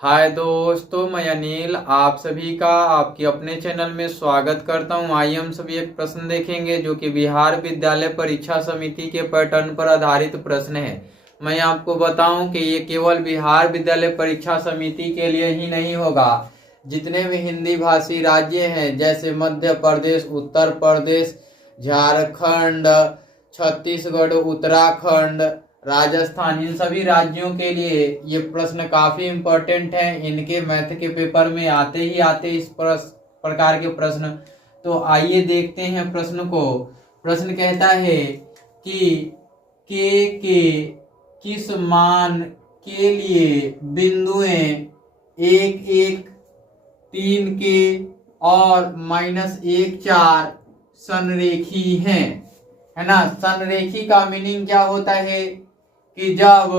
हाय दोस्तों, मैं अनिल आप सभी का आपके अपने चैनल में स्वागत करता हूं। आइए हम सभी एक प्रश्न देखेंगे जो कि बिहार विद्यालय परीक्षा समिति के पैटर्न पर आधारित प्रश्न है। मैं आपको बताऊं कि ये केवल बिहार विद्यालय परीक्षा समिति के लिए ही नहीं होगा। जितने भी हिंदी भाषी राज्य हैं जैसे मध्य प्रदेश, उत्तर प्रदेश, झारखंड, छत्तीसगढ़, उत्तराखंड, राजस्थान, इन सभी राज्यों के लिए ये प्रश्न काफी इम्पोर्टेंट है। इनके मैथ के पेपर में आते ही आते इस प्रकार के प्रश्न। तो आइए देखते हैं प्रश्न को। प्रश्न कहता है कि के किस मान के लिए बिंदुएं 1, 1, 3 के और -1, 4 संरेखी हैं, है ना। संरेखी का मीनिंग क्या होता है कि जब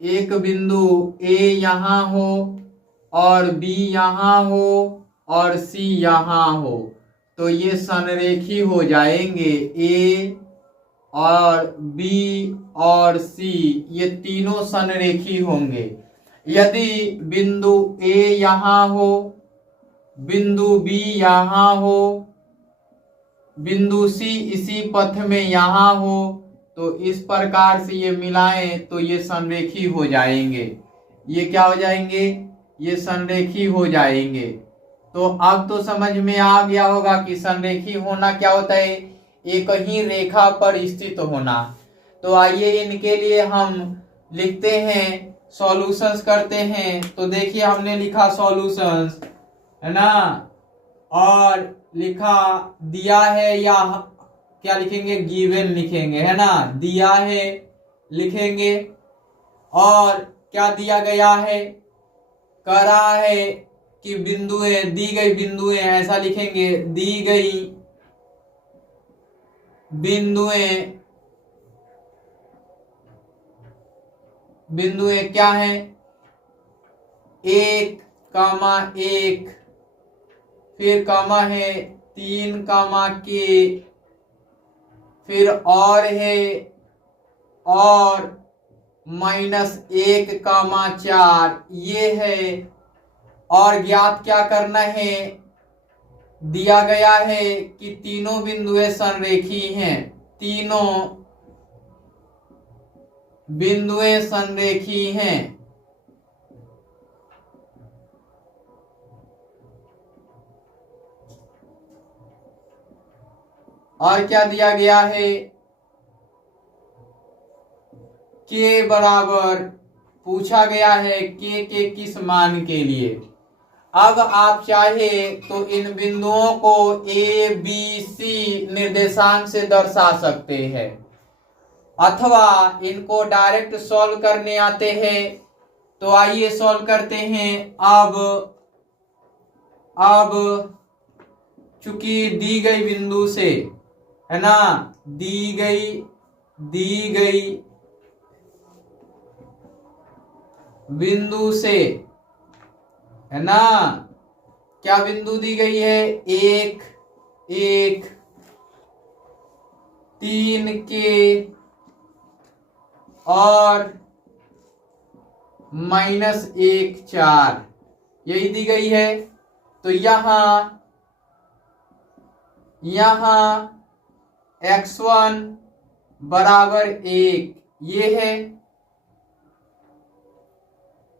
एक बिंदु A यहाँ हो और B यहाँ हो और C यहाँ हो तो ये संरेखी हो जाएंगे। A और B और C ये तीनों संरेखी होंगे। यदि बिंदु A यहाँ हो, बिंदु B यहाँ हो, बिंदु C इसी पथ में यहाँ हो तो इस प्रकार से ये मिलाएं तो ये संरेखी हो जाएंगे। ये क्या हो जाएंगे? ये संरेखी हो जाएंगे। तो अब तो समझ में आ गया होगा कि संरेखी होना क्या होता है, एक ही रेखा पर स्थित होना। तो आइए इनके लिए हम लिखते हैं, सॉल्यूशंस करते हैं। तो देखिए हमने लिखा सॉल्यूशंस, है ना, और लिखा दिया है या क्या लिखेंगे, गिवन लिखेंगे, है ना। दिया है लिखेंगे और क्या दिया गया है, करा है कि बिंदुएं, दी गई बिंदुएं, ऐसा लिखेंगे। दी गई बिंदुएं, बिंदुएं क्या है, 1, 1, फिर कमा है 3, के, फिर और है और -1, 4 ये है। और ज्ञात क्या करना है, दिया गया है कि तीनों बिंदुएं संरेखी हैं, तीनों बिंदुएं संरेखी हैं। और क्या दिया गया है, के बराबर पूछा गया है के किस मान के लिए। अब आप चाहे तो इन बिंदुओं को A, B, C निर्देशांक से दर्शा सकते हैं अथवा इनको डायरेक्ट सॉल्व करने आते हैं तो आइए सॉल्व करते हैं। अब चूंकि दी गई बिंदु से, है ना, दी गई बिंदु से, है ना, क्या बिंदु दी गई है, 1, 1, 3 के और -1, 4 यही दी गई है। तो यहां x1 बराबर 1 ये है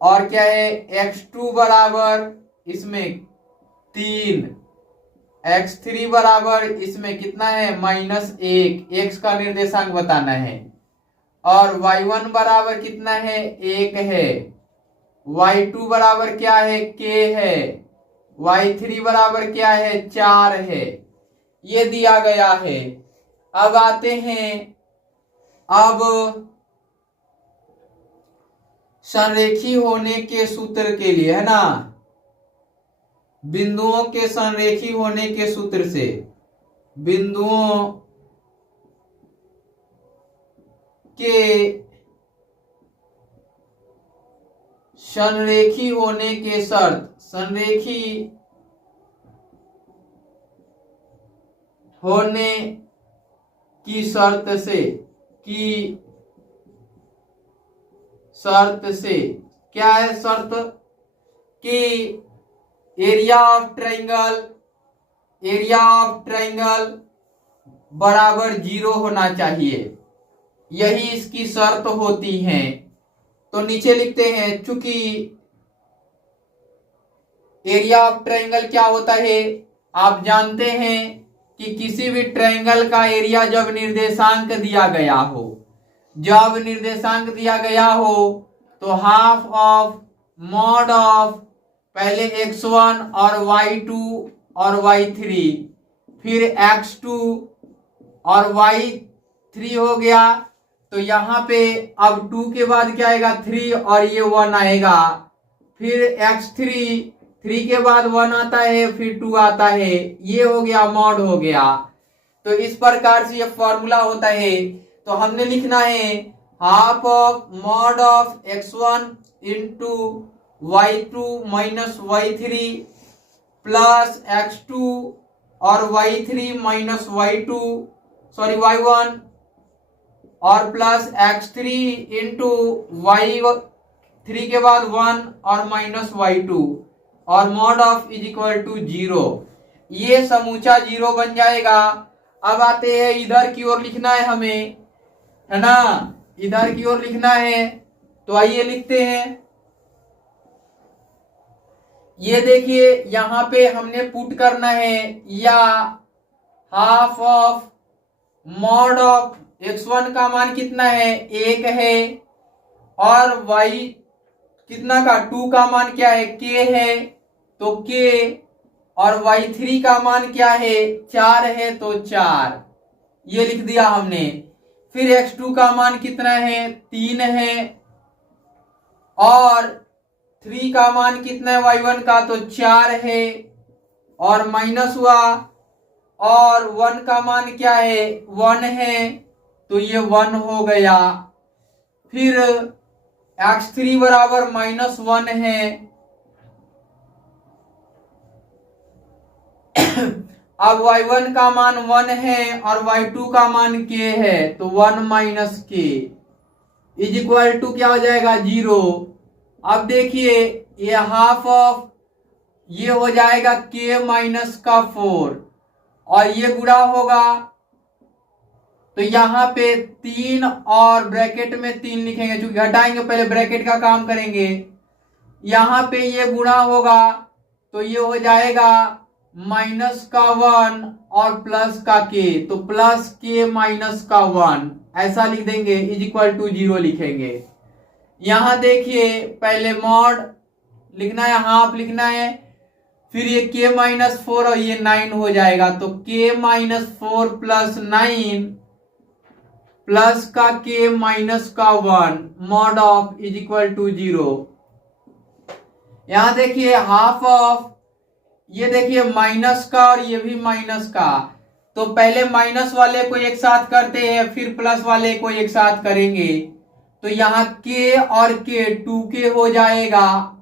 और क्या है, x2 बराबर इसमें 3, x3 बराबर इसमें कितना है, -1, x का निर्देशांक बताना है। और y1 बराबर कितना है, 1 है। y2 बराबर क्या है, k है। y3 बराबर क्या है, 4 है। ये दिया गया है। अब आते हैं अब संरेखी होने के सूत्र के लिए, है ना, बिंदुओं के संरेखी होने के सूत्र से, बिंदुओं के संरेखी होने के शर्त, संरेखी होने की शर्त से क्या है शर्त, कि एरिया ऑफ ट्राइंगल बराबर 0 होना चाहिए, यही इसकी शर्त होती है। तो नीचे लिखते हैं, चूंकि एरिया ऑफ ट्राइंगल क्या होता है, आप जानते हैं कि किसी भी ट्राइंगल का एरिया जब निर्देशांक दिया गया हो, तो हाफ ऑफ मॉड ऑफ पहले x1 और y2 और y3, फिर x2 और y3 हो गया। तो यहाँ पे अब 2 के बाद क्या आएगा, 3 और ये 1 आएगा, फिर x3, 3 के बाद 1 आता है, फिर 2 आता है, ये हो गया मॉड हो गया। तो इस प्रकार से ये फॉर्मूला होता है। तो हमने लिखना है half of mod of x1 into y2 minus y3 plus x2 और y3 माइनस y1 और प्लस x3 इंटू y3 के बाद 1 और माइनस y2 और mod of is equal to 0। ये समूचा 0 बन जाएगा। अब आते हैं इधर की ओर लिखना है हमें, है ना, इधर की ओर लिखना है। तो आइए लिखते हैं। ये देखिए यहां पे हमने पुट करना है, या half of mod of x1 का मान कितना है, 1 है, और y कितना का 2 का मान क्या है, k है, तो k, और y3 का मान क्या है, 4 है, तो 4, ये लिख दिया हमने। फिर x2 का मान कितना है, 3 है, और 3 का मान कितना है y1 का, तो 4 है, और माइनस हुआ, और 1 का मान क्या है, 1 है, तो ये 1 हो गया। फिर x3 बराबर -1 है। अब y1 का मान 1 है और y2 का मान k है, तो 1 minus k is equal to क्या हो जाएगा, 0। अब देखिए ये हाफ ऑफ ये हो जाएगा k माइनस का 4, और ये गुणा होगा, तो यहाँ पे 3 और ब्रैकेट में 3 लिखेंगे, क्योंकि घटाएंगे पहले ब्रैकेट का काम करेंगे। यहाँ पे ये गुणा होगा, तो ये हो जाएगा माइनस का 1 और प्लस का k, तो प्लस k माइनस का 1 ऐसा लिख देंगे, इज इक्वल टू 0 लिखेंगे। यहाँ देखिए पहले मॉड लिखना है, हाफ लिखना है, फिर ये k माइनस 4 और ये 9 हो जाएगा, तो k माइनस 4 प्लस 9 प्लस का k माइनस का 1 mod of is equal to 0। यहां देखिए हाफ ऑफ, ये देखिए माइनस का और ये भी माइनस का, तो पहले माइनस वाले को एक साथ करते हैं, फिर प्लस वाले को एक साथ करेंगे। तो यहाँ k और k 2k हो जाएगा,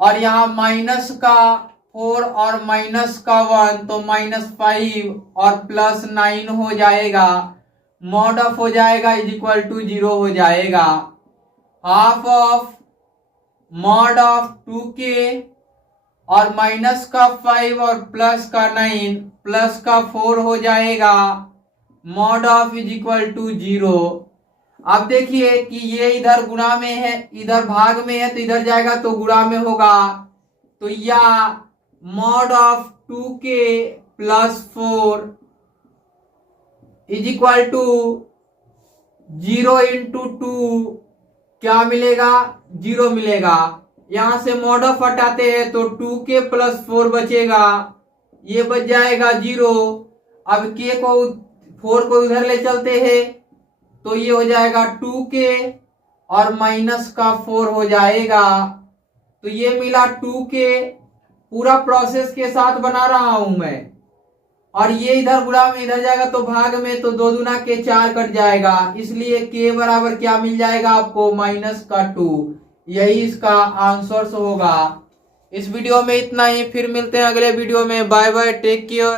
और यहाँ माइनस का 4 और माइनस का 1, तो -5 और प्लस 9 हो जाएगा, मॉड ऑफ हो जाएगा इज इक्वल टू 0 हो जाएगा। Half of mod of 2k और माइनस का 5 और प्लस का 9 प्लस का 4 हो जाएगा, mod of is equal to 0। अब देखिए कि ये इधर गुणा में है, इधर भाग में है, तो इधर जाएगा तो गुणा में होगा, तो या mod of 2k plus 4 is equal to 0 into 2 क्या मिलेगा, 0 मिलेगा। यहां से मॉड ऑफ हटाते हैं तो 2k प्लस 4 बचेगा, ये बच जाएगा 0। अब k को 4 को उधर ले चलते हैं, तो ये हो जाएगा 2k और माइनस का 4 हो जाएगा, तो ये मिला 2k। पूरा प्रोसेस के साथ बना रहा हूं मैं, और ये इधर गुणा में इधर जाएगा तो भाग में, तो 2 दूना के 4 कट जाएगा, इसलिए k बराबर क्या मिल जाएगा आपको, -2। यही इसका आंसर होगा। इस वीडियो में इतना ही, फिर मिलते हैं अगले वीडियो में। Bye bye, take care.